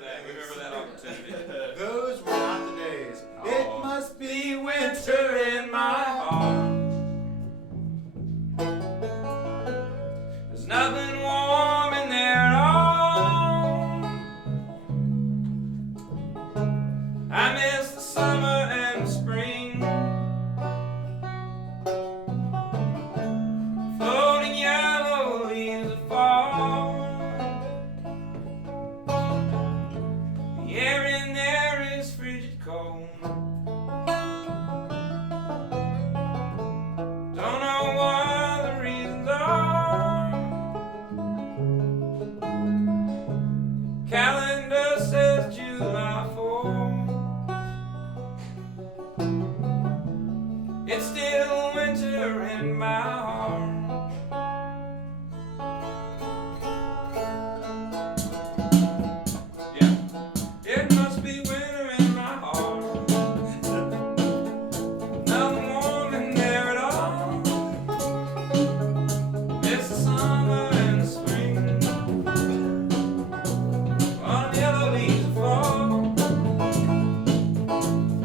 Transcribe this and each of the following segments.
remember that opportunity. Those were not the days. Oh. It must be winter in my heart. There's nothing warm in there at all. I miss the summer and the spring, floating yellow leaves of fall. The air in there is frigid cold. Don't know what the reasons are. Calendar says July 4. It's still winter in my heart. Yeah, it must be winter in my heart. Nothing warm in there at all. It's the summer and the spring. On yellow leaves fall.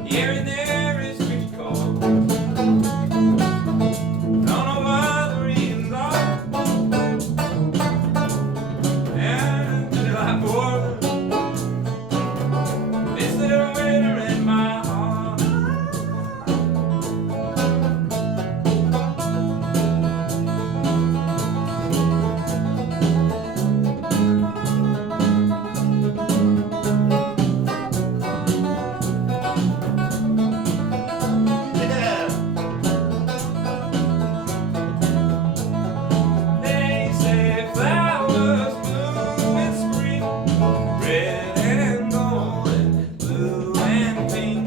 Here and there is pretty cold. Don't know what the reasons are. And July 4th, it's still winter in my heart. Yeah. They say flowers bloom in spring, red and gold and blue and pink.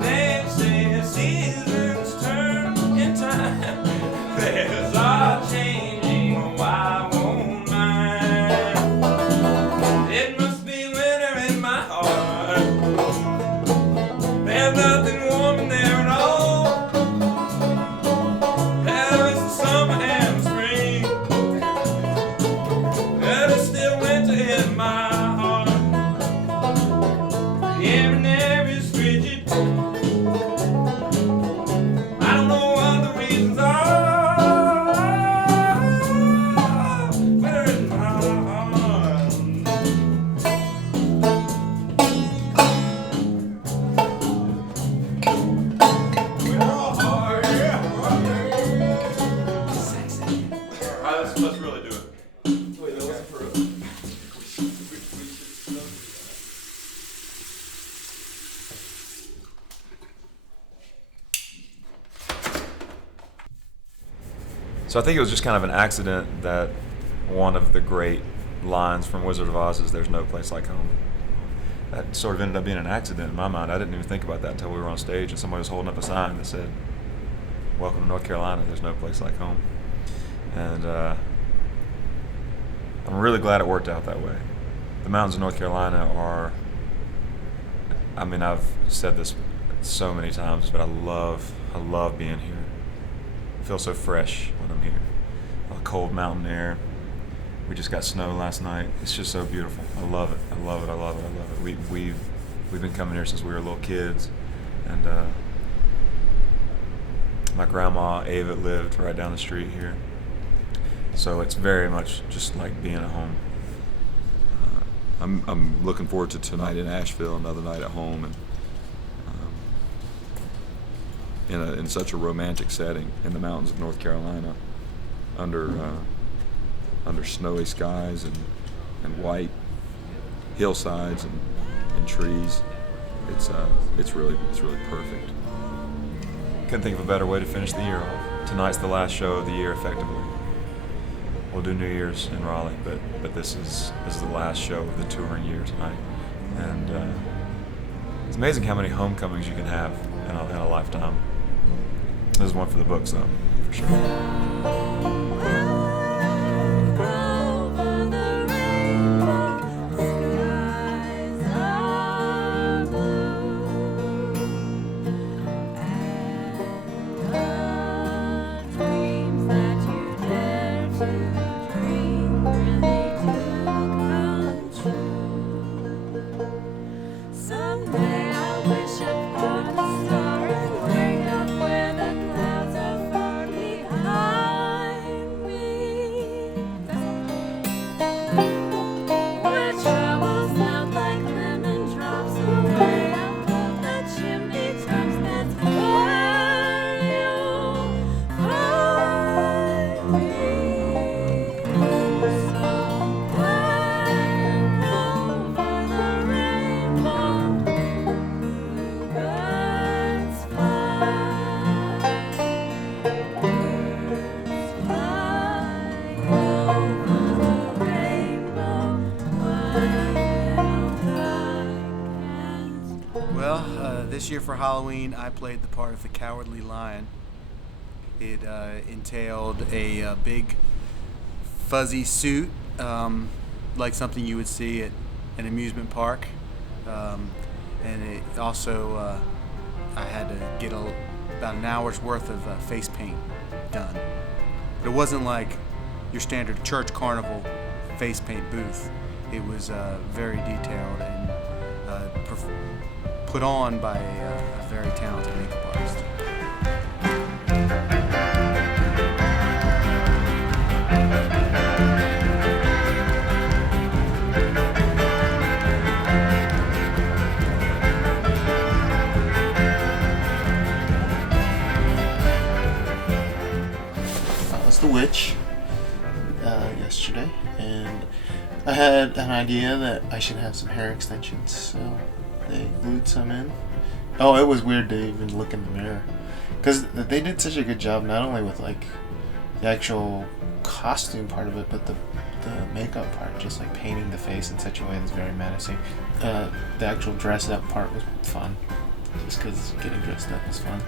They say seasons turn in time. There's are changing, oh I won't mind. It must be winter in my heart. There's nothing warm in there at all. Hell, it's the summer and spring. But it's still winter in my heart. The air in there is frigid. I don't know what the reasons are. Winter in my heart. Oh, yeah. Alright, let's really do it. Wait, that wasn't for So I think it was just kind of an accident that one of the great lines from Wizard of Oz is "There's no place like home." That sort of ended up being an accident in my mind. I didn't even think about that until we were on stage and somebody was holding up a sign that said, "Welcome to North Carolina, there's no place like home." And I'm really glad it worked out that way. The mountains of North Carolina are, I mean, I've said this so many times, but I love being here. I feel so fresh when I'm here. A cold mountain air. We just got snow last night. It's just so beautiful. I love it. I love it. I love it. I love it. We've been coming here since we were little kids, and my grandma Avett lived right down the street here. So it's very much just like being at home. I'm looking forward to tonight in Asheville, another night at home, and in such a romantic setting in the mountains of North Carolina, under snowy skies and white hillsides and trees. It's really perfect. Couldn't think of a better way to finish the year off. Tonight's the last show of the year, effectively. We'll do New Year's in Raleigh, but this is the last show of the touring year tonight, and it's amazing how many homecomings you can have in a lifetime. This is one for the books, though, for sure. This year for Halloween, I played the part of the Cowardly Lion. It entailed a big fuzzy suit, like something you would see at an amusement park. And it also, I had to get about an hour's worth of face paint done. But it wasn't like your standard church carnival face paint booth. It was very detailed and put on by a very talented makeup artist. I was the witch yesterday, and I had an idea that I should have some hair extensions, so they glued some in. Oh, it was weird to even look in the mirror, because they did such a good job, not only with like the actual costume part of it, but the makeup part, just like painting the face in such a way that's very menacing. The actual dress up part was fun, just because getting dressed up is fun,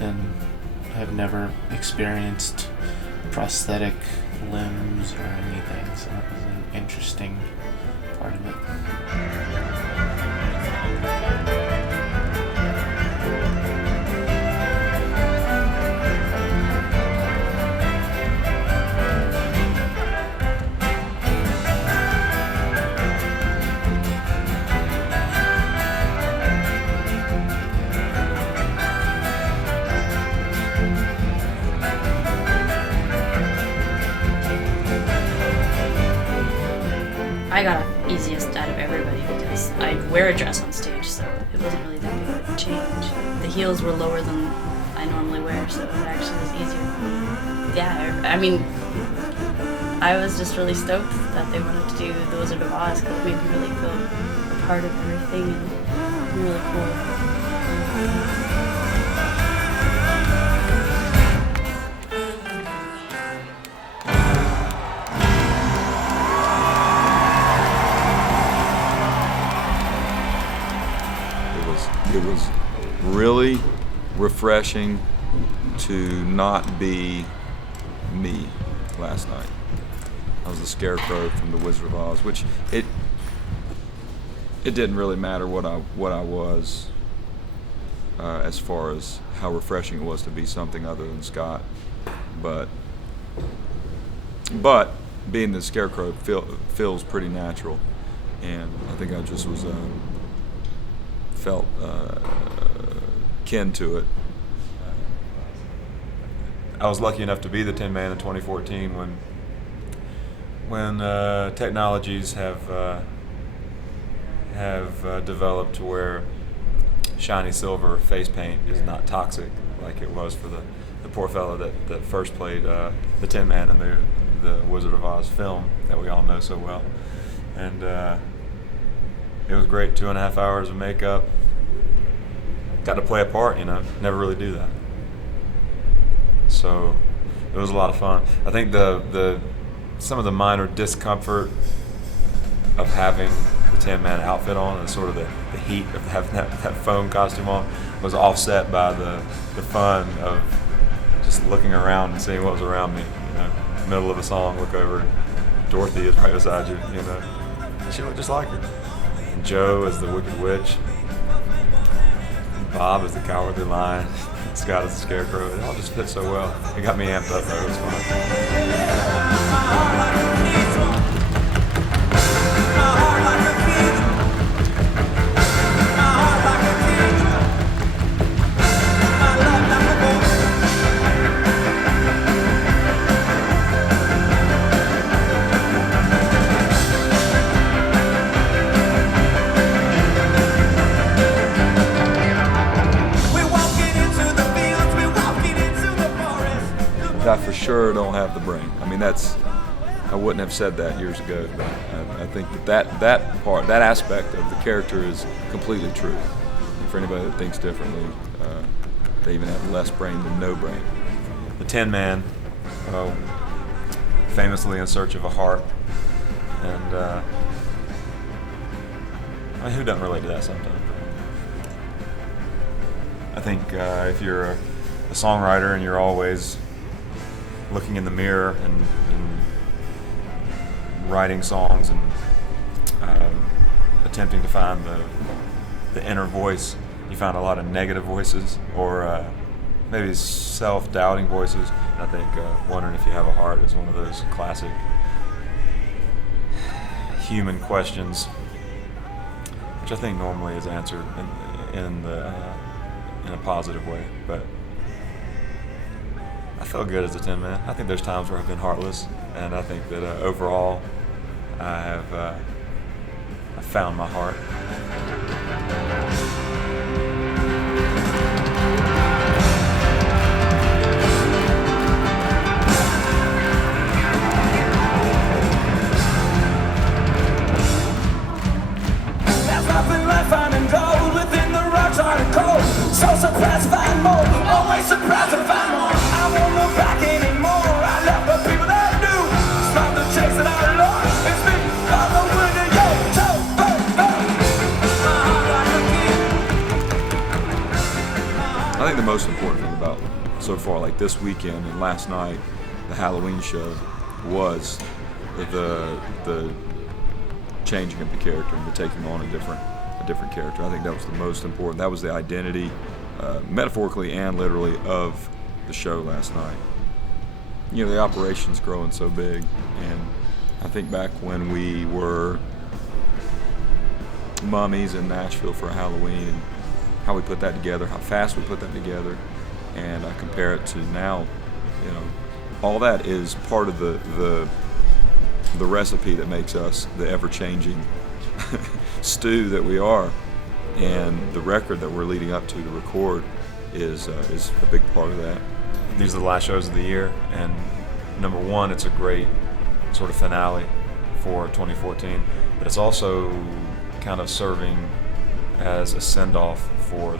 and I've never experienced prosthetic limbs or anything, so that was an interesting part of it. I got off easiest out of everybody because I wear a dress on stage, so it wasn't really that big of a change. The heels were lower than I normally wear, so it actually was easier. Yeah, I mean, I was just really stoked that they wanted to do The Wizard of Oz because it made me really feel a part of everything and really cool. It was really refreshing to not be me last night. I was the Scarecrow from The Wizard of Oz, which it didn't really matter what I was as far as how refreshing it was to be something other than Scott, but being the Scarecrow feels pretty natural, and I think I just was felt kin to it. I was lucky enough to be the Tin Man in 2014 when technologies have developed to where shiny silver face paint is not toxic like it was for the poor fellow that first played the Tin Man in the Wizard of Oz film that we all know so well. And it was great, 2.5 hours of makeup. Got to play a part, never really do that. So it was a lot of fun. I think some of the minor discomfort of having the Tin Man outfit on and sort of the heat of having that foam costume on was offset by the fun of just looking around and seeing what was around me. Middle of a song, look over, and Dorothy is right beside you. And she looked just like her. And Joe as the Wicked Witch. Bob as the Cowardly Lion, Scott as the Scarecrow. It all just fit so well. It got me amped up though. It was fun. I for sure don't have the brain. I mean, I wouldn't have said that years ago, but I think that aspect of the character is completely true. And for anybody that thinks differently, they even have less brain than no brain. The Tin Man, famously in search of a heart, and who doesn't relate to that sometimes? I think if you're a songwriter and you're always looking in the mirror and writing songs and attempting to find the inner voice, you find a lot of negative voices or maybe self-doubting voices. And I think wondering if you have a heart is one of those classic human questions, which I think normally is answered in a positive way. But I felt good as a Tin Man. I think there's times where I've been heartless, and I think that overall I have I found my heart. There's nothing left finding gold within the rocks hard and cold. So surprised to find more, always surprised to find more. I won't look back anymore. I left the people that do. Stop the chase that I lost. It's me, I'm the winner, yo, so, my heart like a kid. I think the most important thing about so far, like this weekend and last night, the Halloween show, was the changing of the character and the taking on a different character. I think that was the most important. That was the identity, metaphorically and literally, of the show last night. You know, the operation's growing so big, and I think back when we were mummies in Nashville for Halloween, and how we put that together, how fast we put that together, and I compare it to now. You know, all that is part of the recipe that makes us the ever-changing stew that we are, and the record that we're leading up to record is a big part of that. These are the last shows of the year, and number one, it's a great sort of finale for 2014, but it's also kind of serving as a send-off for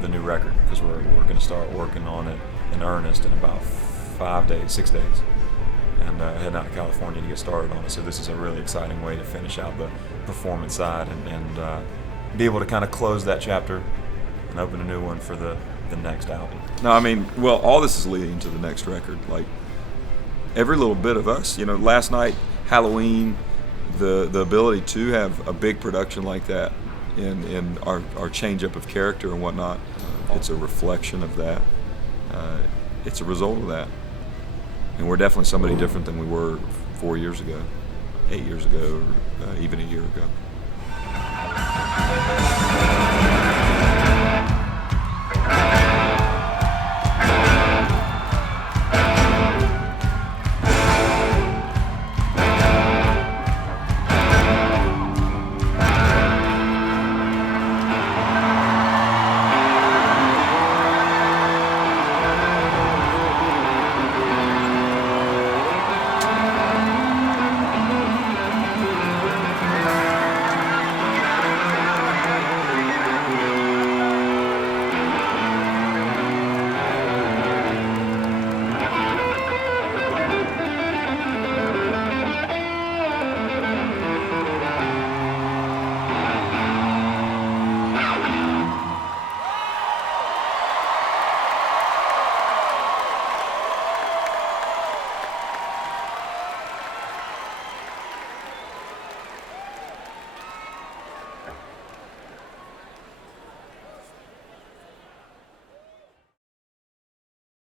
the new record, because we're going to start working on it in earnest in about 6 days, and heading out to California to get started on it. So this is a really exciting way to finish out the performance side and be able to kind of close that chapter and open a new one for the next album. No, I mean, well, all this is leading to the next record. Like, every little bit of us, you know, last night, Halloween, the ability to have a big production like that in our change-up of character and whatnot, it's a reflection of that. It's a result of that. And we're definitely somebody different than we were 4 years ago, 8 years ago, or even a year ago.